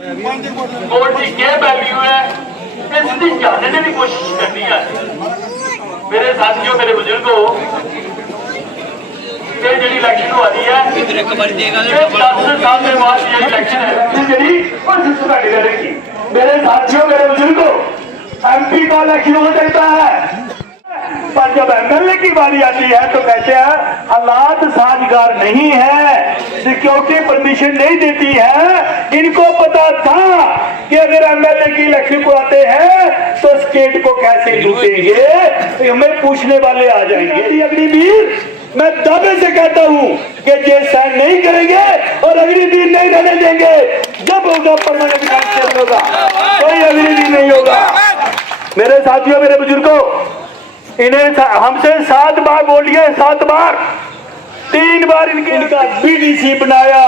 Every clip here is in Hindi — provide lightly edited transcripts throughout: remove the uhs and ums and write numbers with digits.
वोट की क्या वैल्यू है इसकी जानने की कोशिश करनी है। मेरे साथियों, मेरे बुजुर्गों, ये जी इलेक्शन हो रही है 10 साल के बाद ये इलेक्शन है जी। मेरे साथियों, मेरे बुजुर्गों, MP का इलेक्शन हो सकता है, पर जब MLA की बारी आती है तो कहते हैं हालात साजगार नहीं है, सिक्योरिटी परमिशन नहीं देती है। इनको पता था कि अगर MLA की इलेक्शन को आते हैं तो स्टेट को कैसे लूटेंगे, हमें पूछने वाले आ जाएंगे। अग्निवीर, मैं दावे से कहता हूं कि जे साइन नहीं करेंगे और अग्निवीर नहीं रहने देंगे। जब होगा परमानेंट विधानसभा होगा, कोई अग्निवीर नहीं होगा। मेरे साथियों, मेरे बुजुर्गों, इन्हें हमसे 7 बार बोल दिए, 7 बार, 3 बार इनका BDC बनाया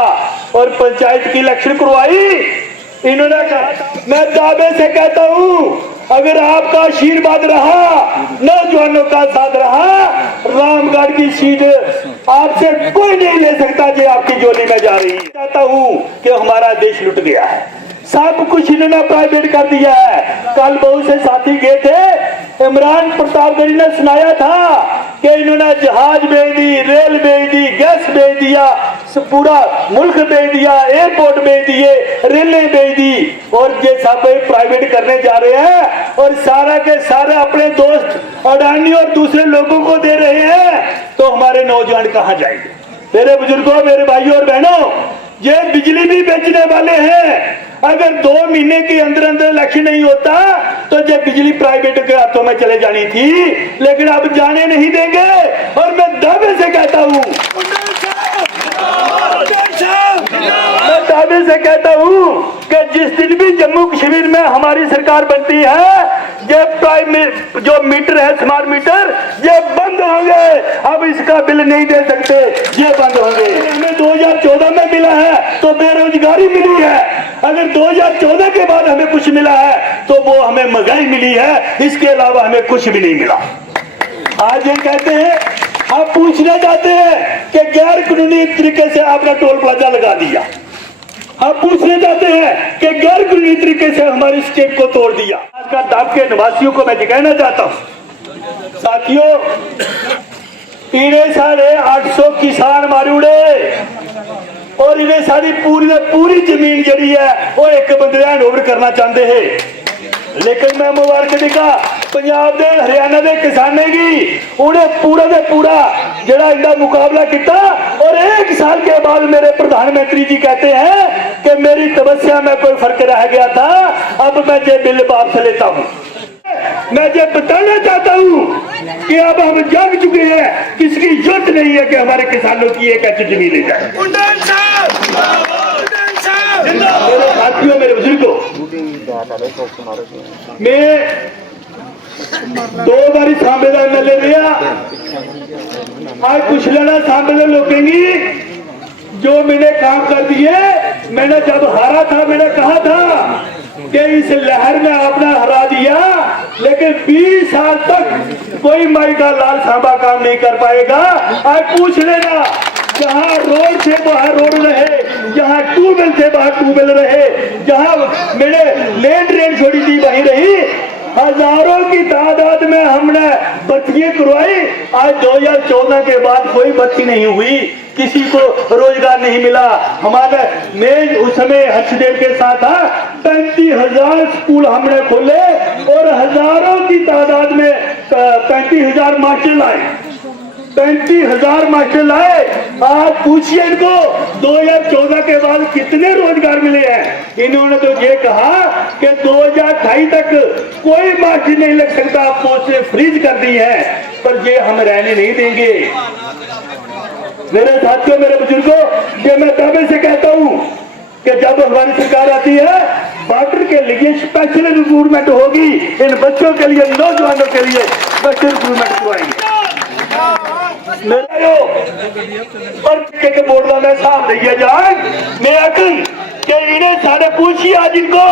और पंचायत की इलेक्शन करवाई। इन्होंने कहा, मैं दावे से कहता हूं अगर आपका आशीर्वाद रहा, नौजवानों का साथ रहा, रामगढ़ की सीट आपसे कोई नहीं ले सकता जो आपकी झोली में जा रही है। चाहता हूं कि हमारा देश लुट गया है, सब कुछ इन्होंने प्राइवेट कर दिया है। कल बहुत से साथी गए थे, इमरान प्रतापगढ़ी ने सुनाया था कि इन्होंने जहाज बेच दी, रेल बेच दी, गैस बेच दिया, पूरा मुल्क बेच दिया, एयरपोर्ट बेच दिए, रेलें बेच दी और ये सब प्राइवेट करने जा रहे हैं और सारा के सारा अपने दोस्त अडानी और दूसरे लोगों को दे रहे हैं। तो हमारे नौजवान कहाँ जाएंगे? मेरे बुजुर्गों, मेरे भाइयों और बहनों, ये बिजली भी बेचने वाले हैं। अगर 2 महीने के अंदर अंदर इलेक्शन नहीं होता तो ये बिजली प्राइवेट के हाथों में चले जानी थी, लेकिन अब जाने नहीं देंगे। और मैं दावे से कहता हूं, मैं दावे से कहता हूं कि जिस दिन भी जम्मू कश्मीर में हमारी सरकार बनती है, ये जो मीटर है, स्मार्ट मीटर, ये बंद होंगे। अब इसका बिल नहीं दे सकते, ये बंद होंगे। हमें 2014 में मिला है तो बेरोजगारी मिली है, अगर 2014 के बाद हमें कुछ मिला है तो वो हमें महंगाई मिली है, इसके अलावा हमें कुछ भी नहीं मिला। आज ये कहते हैं, हम पूछना चाहते हैं कि गैर कानूनी तरीके से आपने टोल प्लाजा लगा दिया। हम पूछना चाहते हैं कि गैर कानूनी तरीके से हमारी स्टेट को तोड़ दिया। आज का दाब के निवासियों को मैं कहना चाहता हूं, साथियों, इन्हें 850 किसान मारे उड़े और इन्हें सारी पूरी जमीन जड़ी है वो एक बंदे हैंड ओवर करना चाहते हैं। लेकिन मैं मुबारक दिखा पंजाब दे, हरियाणा के किसाने की, उन्हें पूरा दे पूरा जरा इनका मुकाबला किया और 1 साल के बाद मेरे प्रधानमंत्री जी कहते हैं कि मेरी तपस्या में कोई फर्क रह गया था, अब मैं ये बिल वापस लेता हूं। मैं ये बताना चाहता हूं कि अब हम जाग चुके हैं, किसकी जरूरत नहीं है कि हमारे किसानों की एक अच्छी जमीन ले जाए। मेरे साथियों, मेरे बुजुर्गों, मैं 2 बारी सांबे का MLA रहा। आज कुछ लेना सांबे के लोगों की जो मैंने काम कर दिए। मैंने जब हारा था, मैंने कहा था कि इस लहर ने अपना हरा दिया, लेकिन 20 साल तक कोई माई का लाल सांबा काम नहीं कर पाएगा। आज पूछ लेना, जहाँ रोड थे वहाँ रोड रहे, जहाँ ट्यूबवेल थे वहाँ ट्यूबवेल रहे, जहाँ मैंने लेन ट्रेन छोड़ी थी वहीं रही। हजारों की तादाद में हमने बत्तियां करवाई। आज 2014 के बाद कोई बत्ती नहीं हुई, किसी को रोजगार नहीं मिला। हमारे मैं उस समय हर्षदेव के साथ था, 35,000 स्कूल हमने खोले और हजारों की तादाद में 35,000 मास्टर लाए, 35,000 मास्टर लाए। आज पूछिए इनको 2014 के बाद कितने रोजगार मिले हैं। इन्होंने तो ये कहा कि 2028 तक कोई मास्टर नहीं लग सकता, पोस्टें फ्रीज कर दी है, पर ये हम रहने नहीं देंगे। मेरे साथियों, मेरे बुजुर्गों, ये मैं दावे से कहता हूं कि जब हमारी सरकार आती है, बॉर्डर के लिए स्पेशल रिक्रूटमेंट होगी। इन बच्चों के लिए, नौजवानों के लिए स्पेशल रिक्रूटमेंट करवाएंगे। बोर्ड में साफ दिया जाए, मैं अकल कि इन्हें सारे पूछिए आज इनको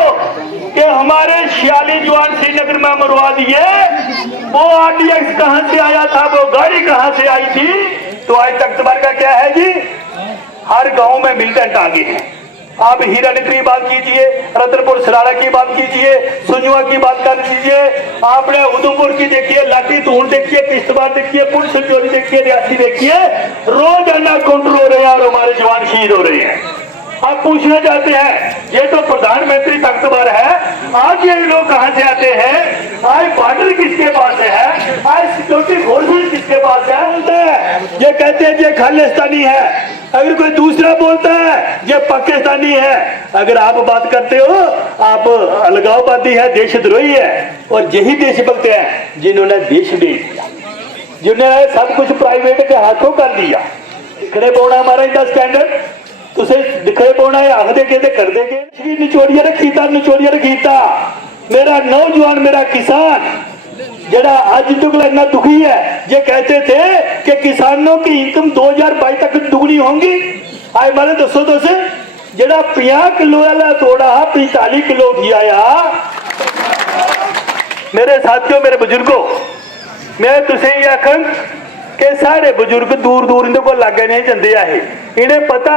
कि हमारे 46 जवान श्रीनगर में मरवा दिए, वो RDX कहां से आया था, वो गाड़ी कहां से आई थी। तो आज तक तुम्हारा क्या है जी, हर गांव में मिलिटेंट आ गए हैं, आप हीरानगर की बात कीजिए, रतनपुर सराड़ा की बात कीजिए, सुंजवा की बात कर लीजिए, आपने उधमपुर की देखिए, लाठी तूण देखिए, किश्तवाड़ देखिए, पुलिस चोरी देखिए, रियासी देखिए, रोजाना काउंटर हो रहे हैं और हमारे जवान शहीद हो रहे हैं। आप पूछना चाहते हैं ये तो प्रधानमंत्री ताकतवर है, आज ये लोग कहां से आते हैं, आज बॉर्डर किसके पास है, आज सिक्योरिटी फोर्सेस किसके पास है। ये कहते हैं ये खालिस्तानी है, अगर कोई दूसरा बोलता है ये पाकिस्तानी है। अगर आप बात करते हो आप अलगाववादी है, देशद्रोही है, और यही देशभक्त है जिन्होंने देश बेच दिया, जिन्होंने सब कुछ प्राइवेट के हाथों कर दिया। दिखने पौना हमारा इतना स्टैंडर्ड तुसे दिखने पौना है, आखदे कहते कर देंगे। निचोड़िया रखीता मेरा नौजवान, मेरा किसान जरा आज तक इतना दुखी है, ये कहते थे कि किसानों की इनकम 2022 तक दुगनी होंगी। आज मैंने दसो तो से जरा 50 किलो वाला तोड़ा 45 किलो उठी आया। मेरे साथियों, मेरे बुजुर्गों, मैं तुसे ये आखन कि सारे बुजुर्ग दूर दूर इन्हें को लागे नहीं जाते है। इन्हें पता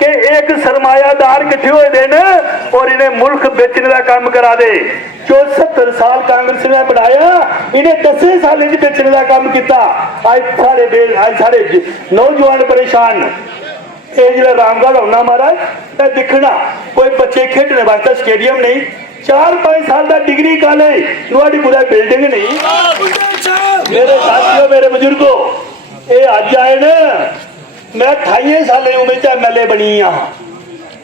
कि एक सरमायादार किथे हुए दिन और इन्हें मुल्क बेचने का काम करा दे। जो 70 साल कांग्रेस ने बनाया, इन्हें 10 साल बेचने का काम किया। आज सारे नौजवान परेशान। ये जो रामगढ़ होना महाराज दिखना कोई बच्चे खेलने वास्ते स्टेडियम नहीं, 4-5 साल का डिग्री कॉलेज थोड़ी पूरा बिल्डिंग नहीं। मेरे साथियों, मेरे बुजुर्गों, ये अज आए ना, मैं 28 साल उम्र च MLA बनी हाँ,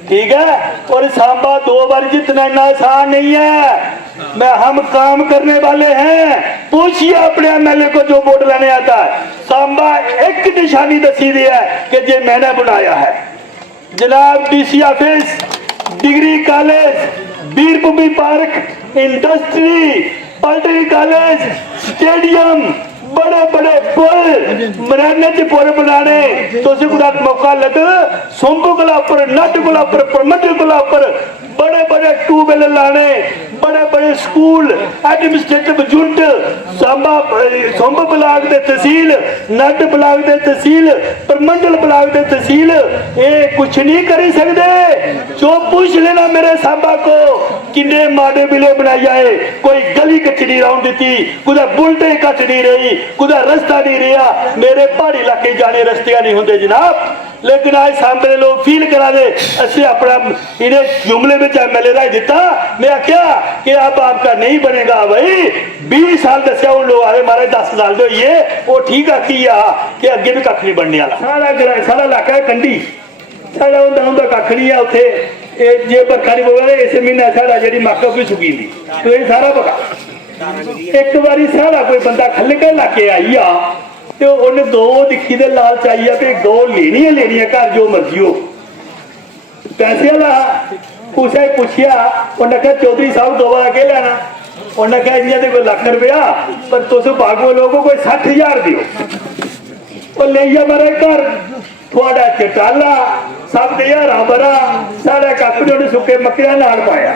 ठीक है, और सांबा 2 बार जितना इतना आसान नहीं है। हम काम करने वाले हैं, पूछिए अपने MLA को जो वोट लेने आता है। सांबा एक निशानी दसी दी है कि जे मैंने बनाया है। जनाब DC office, degree college, Veer Bhoomi park, industry, polytechnic college, stadium, बड़े बड़े पुल मरने च पुल बनाने तो मौका लग सुंभ कोला उपर, नट कोला उपर, परमंडल कोला उपर बड़े बड़े ट्यूबवेल लाने, बड़े बड़े स्कूल, एडमिनिस्ट्रेटिव यूनिट, सुंभ ब्लाक दे तहसील, नट ब्लाक दे तहसील, परमंडल ब्लाक दे तहसील, ये कुछ नहीं कर सकते। जो पूछ लेना मेरे सांबा को किन्ने माडे बिले बनाई जाए, कोई गली कच्ची नहीं राउंड दी, कुछ बुलटे कट नहीं रही, कुछ रास्ता नहीं रहा। मेरे पहाड़ी इलाके जाने रस्ते नहीं होंगे जनाब, लेकिन आज सामने लोग फील करा दे असि अपना इन्हें जुमले में MLA राय दिता। मैं क्या कि अब आपका नहीं बनेगा भाई, 20 साल दसिया उन लोग आए मारे 10 साल दो ये वो ठीक आखी कि अगे भी कख नहीं बनने वाला। सारा इलाका है कंडी, सारा होंगे कख नहीं है उत्थे। जे बरखा नहीं पवे इस महीने सारा जी मक्क भी सुकी थी, तो ये सारा पका। एक बारी सारा कोई बंदा खल के इलाके आई आ तो उन्हें 2 दिखी दे लालच आई है कि 2 लेनी है घर जो मर्जी हो। पैसे वाला उसे पूछया, उन्हें कहा चौधरी साहब 2 आके लेना, उन्हें कहा इन्हें तो कोई लाख रुपया पर तुम बागो लोगों को 60,000 दियो ले जा मेरे घर थोड़ा चटाला सब दे हरा भरा सारा कख ने सुके मक्किया नाड़ पाया।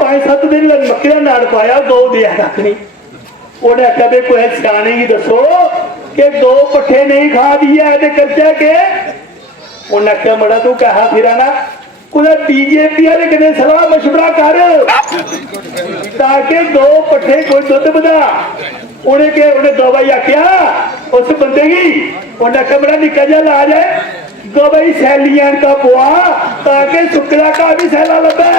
5-7 दिन मक्किया नाड़ पाया, 2 दिया कख नहीं। उन्हें आख्या भी कोई सियाने ही दसो कि 2 पट्ठे नहीं खा दिया करचा के। उन्हें आख्या मड़ा तू कहा फिराना कुछ BJP वाले कदे सलाह मशवरा कर ताकि 2 पट्ठे कोई दुध बदा। उन्हें 2 भाई आख्या उस बंदे की, उन्हें आख्या बड़ा निका जा ला जाए 2 भाई सैलियां का बुआ ताकि शुक्ला का भी सैला लगा।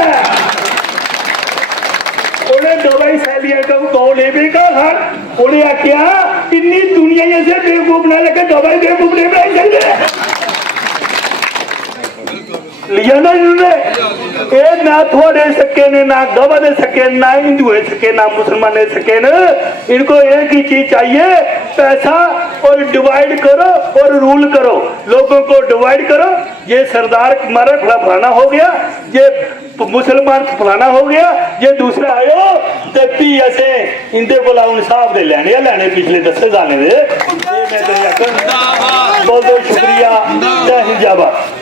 उन्हें 2 भाई सैलियां का 2 लेबे का हर। उन्हें आख्या इतनी दुनिया जैसे बेवकूफ ना लगे 2 भाई बेवकूफ नहीं बनाई चाहिए लिया ना इन्होंने। ना थोड़े सके ने, ना गवा दे सके, ना हिंदू है सके, ना मुसलमान है सके न। इनको एक ही चीज चाहिए, पैसा, और डिवाइड करो और रूल करो, लोगों को डिवाइड करो। ये सरदार मारा फलाना हो गया, ये मुसलमान फलाना हो गया, ये दूसरा आयो तो ऐसे इनके को इंसाफ दे लेने पिछले 10 साल बहुत बहुत शुक्रिया। जय हिंद, जय भारत।